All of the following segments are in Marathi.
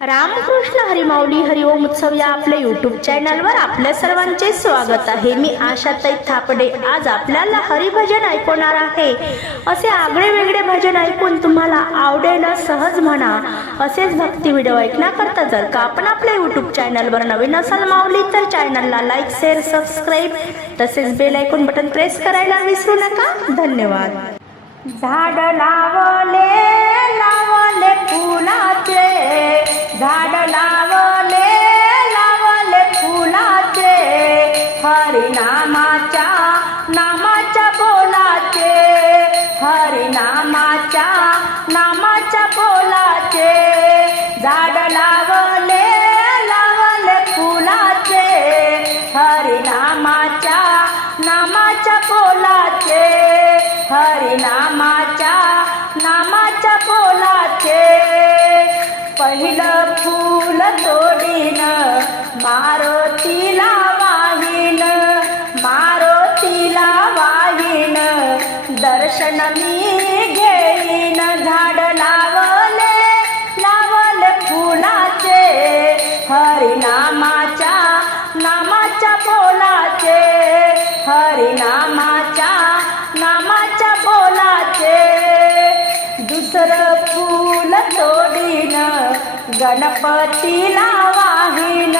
रामकृष्ण हरिमाऊली हरिओम उत्सव या आपल्या युट्यूब चॅनलवर आपल्या सर्वांचे स्वागत आहे. मी आशाताई थापडे. आज आपल्याला हरिभजन ऐकवणार आहे. असे आगळे वेगळे भजन ऐकून तुम्हाला आवडेल सहज म्हणा. असेच भक्ती व्हिडिओ ऐकण्याकरता जर का आपण आपल्या युट्यूब चॅनलवर नवीन असाल माऊली तर चॅनलला लाईक शेअर सबस्क्राईब तसेच बेल ऐकून बटन प्रेस करायला विसरू नका. धन्यवाद. झाड लावले नामाच्या नामाच्या बोलाचे झाड लावले लावले फुलाचे हरिनामाच्या नामाच्या बोलाचे हरिनामाच्या नामाच्या बोलाचे पहिलं फूल तोडीन मारुतीला वाहीन मारुतीला वाहीन दर्शन मी हरिनामाच्या नामाच्या बोलाचे. दुसरं फूल तोडीन गणपतीला वाहीन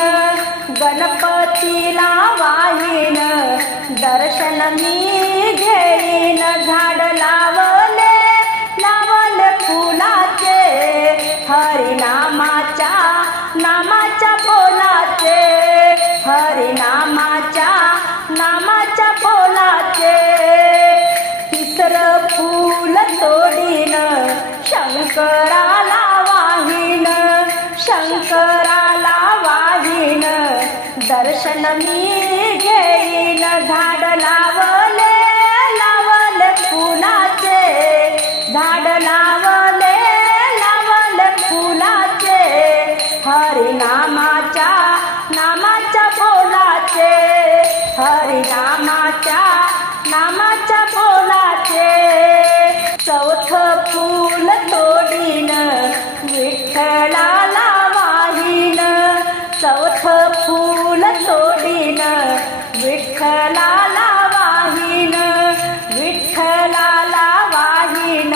गणपतीला वाहीन. दर्शन मी घेईन झाड लावले लावले फुलाचे. हरिनामाच्या नामाच्या बोलाचे. हरिनामाच्या फूल तोडीन शंकराला वाहीन शंकराला वाहीन दर्शन मी घेईन झाड लावले लावले फुलाचे झाड लावले लावले फुलाचे हरिनामाच्या नामाच्या बोलाचे हरिनामाच्या विठ्ठलाला वाहिन विठ्ठलाला वाहिन.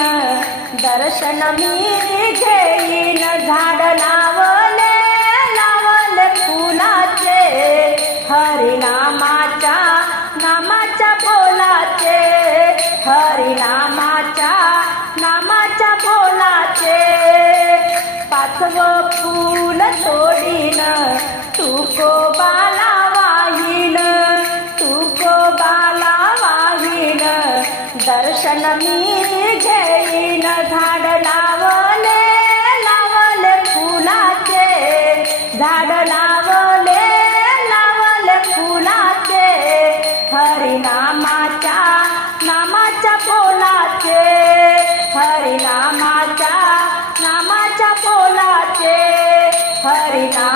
दर्शन मी घेईन झाड लावले लावले फुलाचे. हरिनामाच्या नामाच्या बोलाचे हरिनामाच्या नामाच्या बोलाचे पाचवं फूल तोडीन तुकोबा दर्शन मी घेईन झाड लावले लावले फुलाचे. झाड लावले लावले फुलाचे. हरिनामाच्या नामाच्या पोलाचे. हरिनामाच्या नामाच्या बोलाचे हरिना